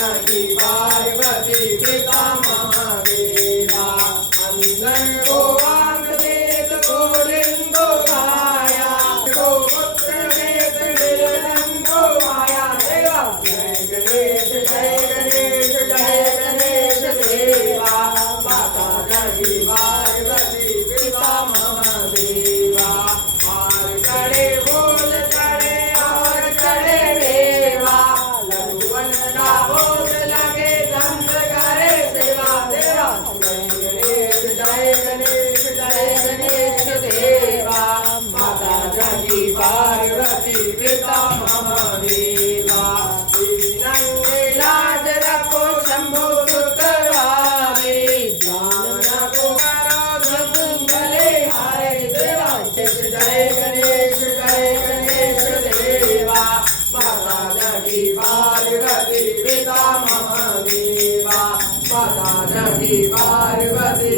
जानकी पार्वती पिता महादेवा अंदर को आंगदेत गोविंदो गाया को पुत्र वेद निर्नंदो माया देवा जय गणेश देवा माता जानकी पार्वती पिता महादेवा हार चढ़े बोल चढ़े और चढ़े देवा लघुवन का भोग लगे दंड करे सेवा देवा जय गणेश देवा माता जानकी पार्वती पिता महादेवा नंगे लाज रखो शंभु सुतवारे जान को करो भले हारे देवा जय गणेश देवा माता जानकी पार्वती पिता महादेवा माता जानकी पार्वती